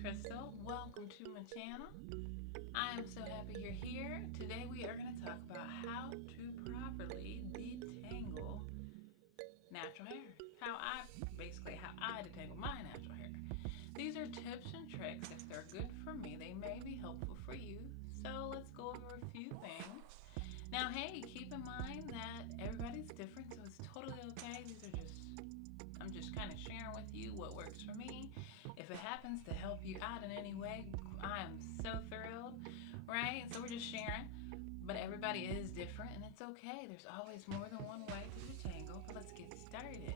Crystal. Welcome to my channel. I am so happy you're here. Today we are going to talk about how to properly detangle natural hair. How I detangle my natural hair. These are tips and tricks. If they're good for me, they may be helpful for you. So let's go over a few things. Now, hey, keep in mind that everybody's different, so it's totally okay. I'm just kind of sharing with you what works for me. If it happens to help you out in any way, I am so thrilled, right? So we're just sharing, but everybody is different and it's okay. There's always more than one way to detangle, but let's get started.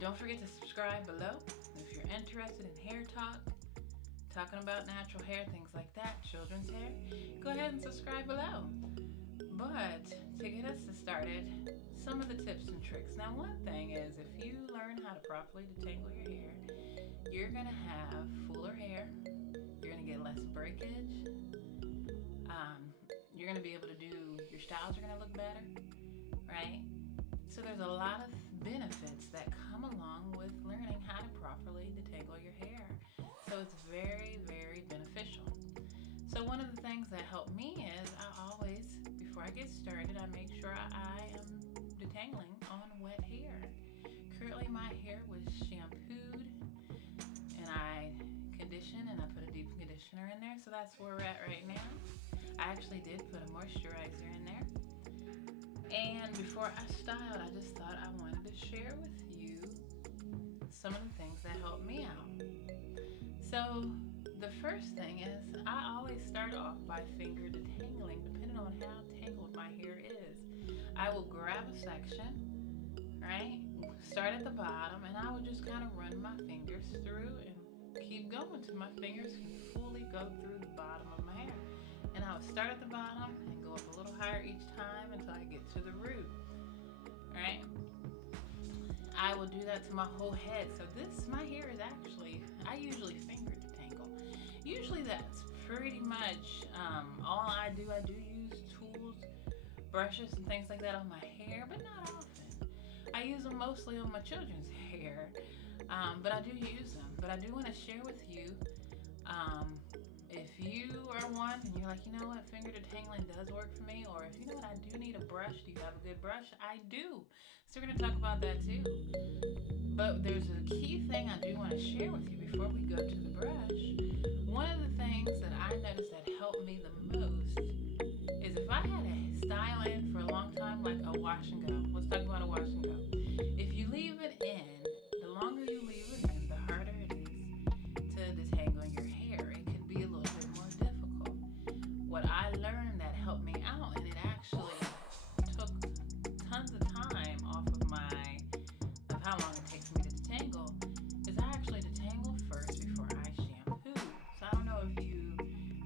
Don't forget to subscribe below. If you're interested in hair talk, talking about natural hair, things like that, children's hair, go ahead and subscribe below. But to get us started, some of the tips and tricks. Now, one thing is, if you learn how to properly detangle your hair, you're gonna have fuller hair. You're gonna get less breakage. You're gonna be able to your styles are gonna look better, right? So there's a lot of benefits that come along with learning how to properly detangle your hair. So it's very, very beneficial. So one of the things that helped me is I always, before I get started, I make sure I am detangling on wet hair. Currently my hair was shampooed and I conditioned and I put a deep conditioner in there. So that's where we're at right now. I actually did put a moisturizer in there. And before I styled, I just thought I wanted to share with you some of the things that helped me out. So the first thing is I always start off by finger detangling, depending on how tangled my hair is. I will grab a section, right? Start at the bottom, and I will just kind of run my fingers through and keep going till my fingers can fully go through the bottom of my hair. And I will start at the bottom and go up a little higher each time until I get to the root, right? I will do that to my whole head. So my hair is actually, I usually finger detangle. Usually that's pretty much all I do. I do use tools, brushes and things like that on my hair, but not often. I use them mostly on my children's hair, but I do use them. But I do want to share with you, if you are one and you're like, you know what, finger detangling does work for me, or if you know what, I do need a brush. Do you have a good brush? I do. So we're going to talk about that too. But there's a key thing I do want to share with you before we go to the brush. One of the things that I noticed that helped me the most is if I had a style in for a long time, like a wash and go. Let's talk about a wash and go. If you leave it in, the longer you leave it in, the harder it is to detangle your hair. It can be a little bit more difficult. What I learned that helped me out, and it actually took tons of time off of how long it takes me to detangle, is I actually detangle first before I shampoo. So I don't know if you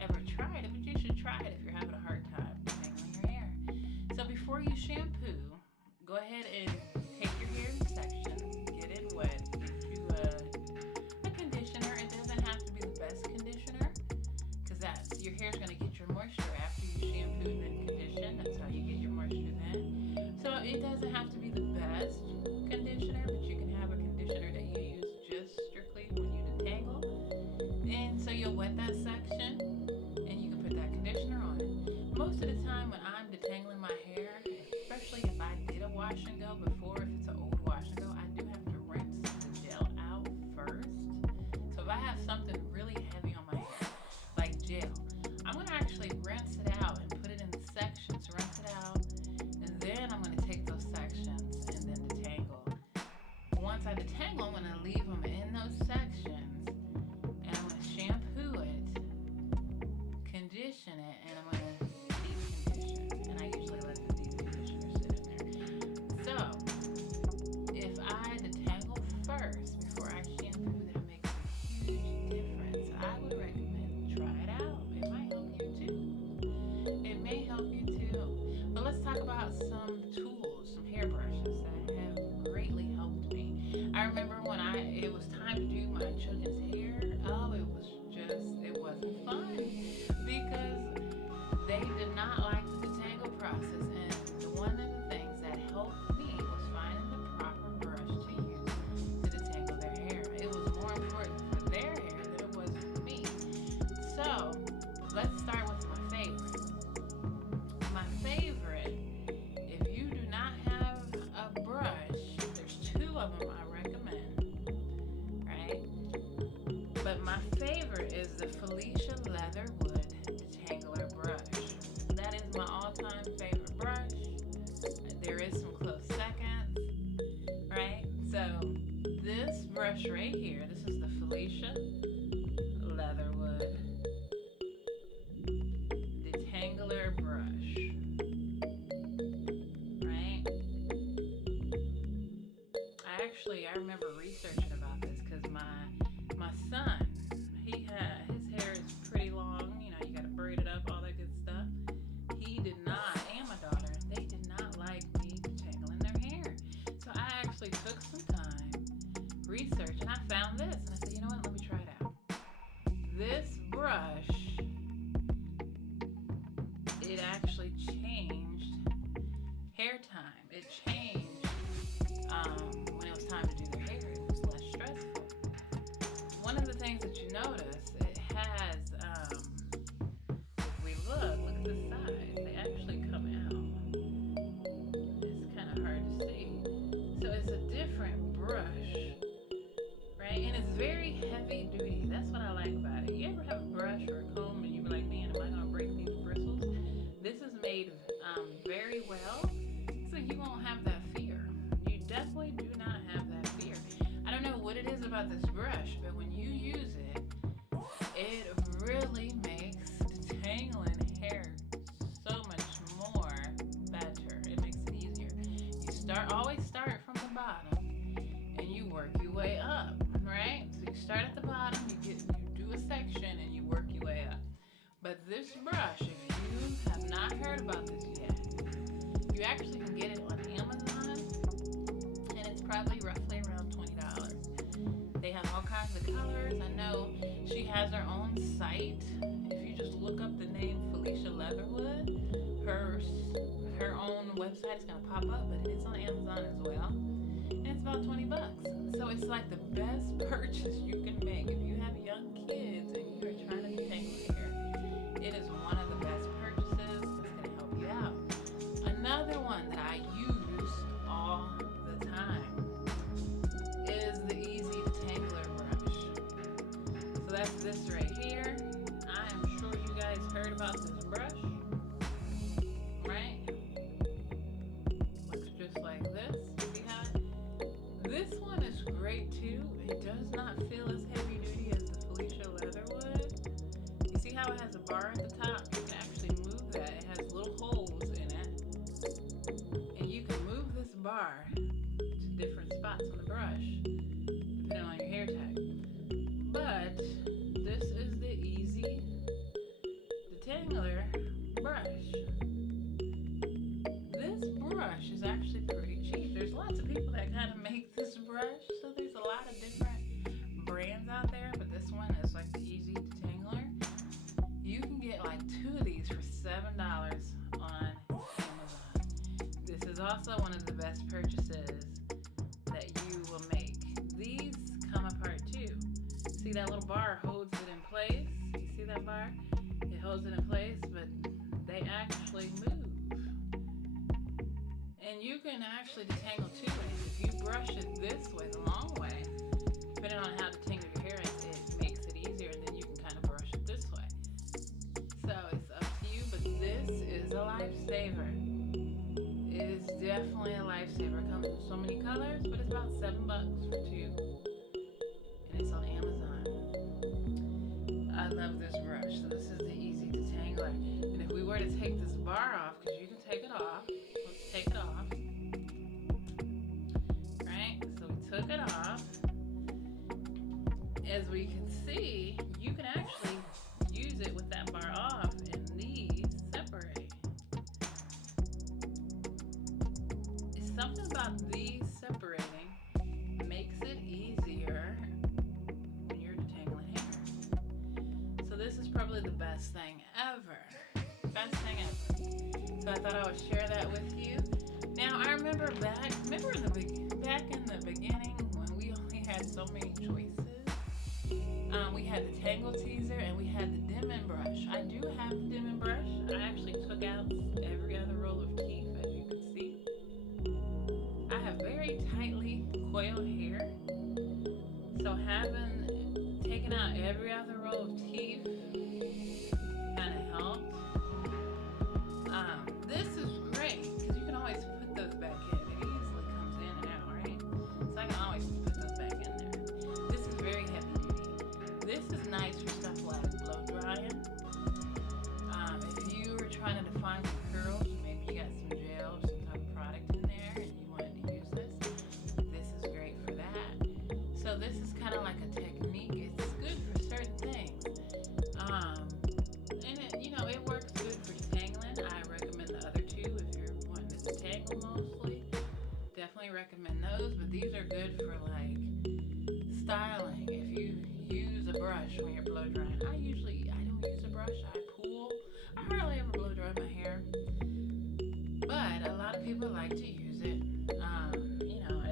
ever tried it, but you should try it if you're having a hard time detangling your hair. So before you shampoo, go ahead and take your hair in sections, get it wet, get you a conditioner. It doesn't have to be the best conditioner, because your hair's going to get your moisture after you shampoo and condition. That's how you get your moisture then. So it doesn't have to be the best conditioner, but you can have a conditioner that you use just strictly when you detangle. And so you'll wet that section and you can put that conditioner on it. Most of the time when I'm detangling my hair, especially if I did a wash and go before, if it's an old wash and go, I do have to rinse the gel out first. So if I have something really heavy on my hair, like gel, I'm going to actually rinse it out and put it in sections, rinse it out, and then I'm going to take those sections and then detangle. Once I detangle, I'm going to leave them in those sections, and I'm going to shampoo it, condition it, and I'm going to deep condition. And I usually let the deep conditioner sit in there. So if I detangle first before I shampoo, that makes a huge difference. I would recommend try it out. It might help you too. It may help you too. But let's talk about some tools, some hair brushes that have greatly helped me. I remember when it was time to do my children's hair, it wasn't fun because they did not like the detangle process. And one of the things that helped me was finding the proper brush to use to detangle their hair. It was more important for their hair than it was brush right here. This is the Felicia Leatherwood Detangler brush. Right? I remember researching about this because my son, his hair is pretty long. You know, you gotta braid it up, all that good stuff. He did not, and my daughter, they did not like me detangling their hair. So I actually took some time, research, and I found this. And I said, you know what, let me try it out. This brush, it actually changed hair time. It changed when it was time to do their hair. It was less stressful. One of the things that you notice, it has, if we look at the sides, they actually come out. It's kind of hard to see. So it's a different brush, right? And it's very heavy duty. That's what I like about it. You ever have a brush or a comb and you be like, man, am I going to break these bristles? This is made very well, so you won't have that fear. You definitely do not have that fear. I don't know what it is about this brush, but when you use it, it really makes detangling hair so much more better. It makes it easier. Always start from the bottom and you work your way up, right? So you start at the bottom, you do a section and you work your way up. But this brush, if you have not heard about this yet, you actually can get it on Amazon, and it's probably roughly around $20. They have all kinds of colors. I know she has her own site. If you just look up the name Felicia Leatherwood, her own website is going to pop up, but it is on Amazon as well. And it's about $20. So it's like the best purchase you can make if you have young kids and you're trying to detangle hair. It is one of the best purchases that's going to help you out. Another one that I use all the time is the Easy Detangler brush. So that's this right here. I am sure you guys heard about this brush, right? Looks just like this. See how this one is great too. It does not feel as heavy duty as the Felicia Leatherwood. You see how it has a bar at the top? You can actually move that. It has little holes in it. And you can move this bar to different spots on the brush, depending on your hair type. But this is the Easy Detangler brush. This brush is actually pretty cheap. There's lots of people that kind of make this brush, so there's a lot of different brands out there, but this one is like the Easy Detangler. You can get like 2 of these for $7 on Amazon. This is also one of the best purchases that you will make. These come apart too. See that little bar holds it in place? You see that bar? It holds it in place, but they actually move. And you can actually detangle 2 ways. If you brush it this way, the long way, depending on how to tangle your hair, it makes it easier, and then you can kind of brush it this way. So it's up to you, but this is a lifesaver. It is definitely a lifesaver. It comes in so many colors, but it's about $7 for 2. And it's on Amazon. I love this brush. So this is the Easy Detangler. And if we were to take this bar off, because you can take it off, let's take it off. Right? So we took it off. As we can see, you can actually use it with that bar off, and these separate. It's something about these separating makes it easier when you're detangling hair. So this is probably the best thing ever. Best thing ever. So I thought I would share that with you. Now I remember back in the beginning when we only had so many choices. We had the Tangle Teaser and we had the Dim-In brush. I do have the Dim-In brush. I actually took out every other roll of teeth, as you can see. I have very tightly coiled hair, so having taken out every other row of teeth kind of helped. This is great because you can always put those back in. It easily comes in and out, right? So I can always put those back in there. kind of like a technique. It's good for certain things. And it works good for detangling. I recommend the other two if you're wanting to detangle mostly. Definitely recommend those, but these are good for like styling. If you use a brush when you're blow drying, I don't use a brush. I pull. I hardly ever blow dry my hair, but a lot of people like to use it.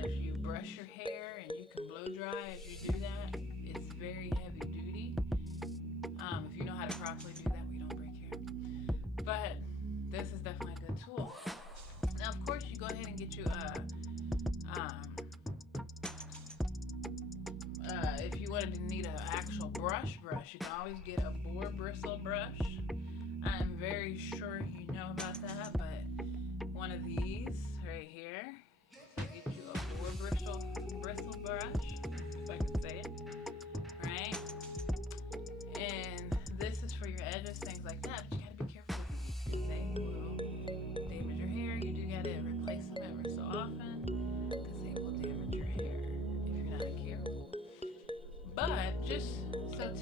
If you brush your hair and you can blow dry as you do that, it's very heavy duty. If you know how to properly do that, we don't break hair. But this is definitely a good tool. Now, of course, you go ahead and get you if you wanted to need an actual brush, you can always get a boar bristle brush. I'm very sure you know about that, but one of these right here, get you a boar bristle brush, if I can say it, right? And this is for your edges, things like that, but you gotta be careful with these because they will damage your hair. You do gotta replace them every so often because they will damage your hair if you're not careful. But just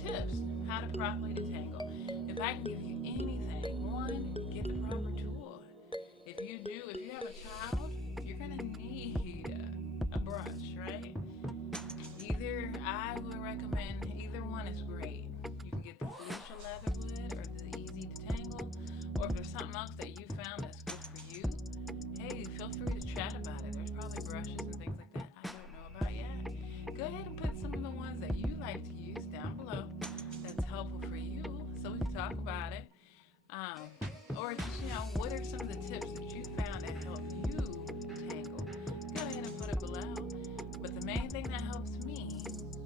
tips, how to properly detangle. If I can give you anything, one, get the proper tool. If you have a child, you're gonna need a brush, right? I would recommend either one is great. You can get the Felicia Leatherwood or the Easy Detangle, or if there's something else that you found that's good for you, hey, feel free to chat about it. There's probably brushes and things like that I don't know about yet. Go ahead and put some of the ones that you like to use down below that's helpful for you so we can talk about it. Or just, what are some of the tips that you found that help you tangle? Go ahead and put it below. But the main thing that helps me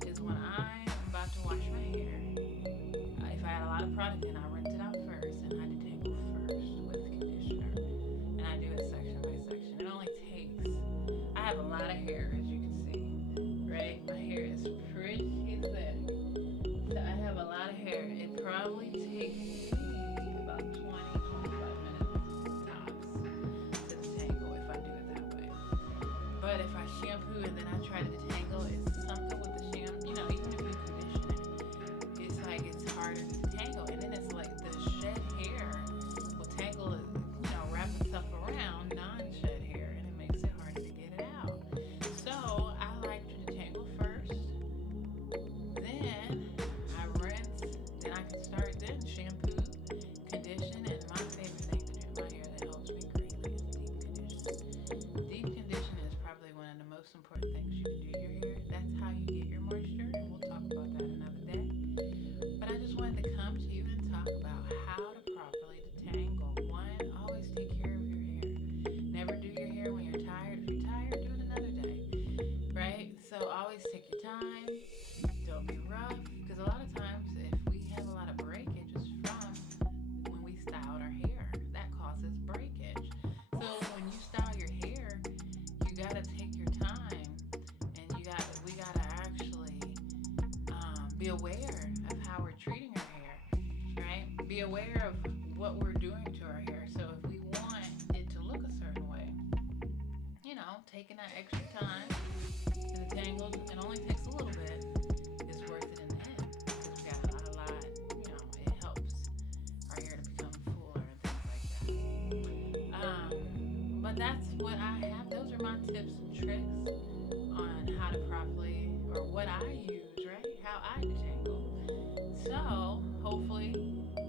is when I'm about to wash my hair. If I had a lot of product in, I rinse it out first and I detangle first with conditioner. And I do it section by section. It only takes, I have a lot of hair as you can see, right? My hair is pretty thick. So I have a lot of hair. It probably takes me about 20-25 minutes tops to detangle if I do it that way. But if I shampoo and then I try to detangle, it's something with the shampoo, even if you condition it, it's like it's harder to detangle. And then it's like the shed hair will tangle, wrap itself around non-shed hair, and it makes it harder to get it out. So I like to detangle first, then I rinse, then I can start shampoo, condition, and my favorite thing to do in my hair that helps me greatly is deep condition. Deep condition is probably one of the most important things you can do to your hair. That's how you get your moisture, and we'll talk about that another day. But I just wanted to come to you and talk about how to properly detangle. One, always take care of your hair. Never do your hair when you're tired. If you're tired, do it another day, right? So always take your time. Don't be rough, because a lot of times if we have a lot of breakages from when we styled our hair, that causes breakage. So when you style your hair, you gotta take your time, and we gotta actually be aware of how we're treating our hair, right? Be aware of what we're doing to our hair. So if we want it to look a certain way, taking that extra time to detangle, it only takes a little bit, is worth it in the end, because we got a lot, it helps our hair to become fuller and things like that. But that's what I have. Those are my tips and tricks on how to properly, or what I use, right? How I detangle. So hopefully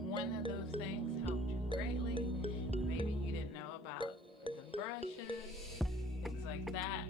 one of those things helped you greatly. Maybe you didn't know about the brushes, things like that.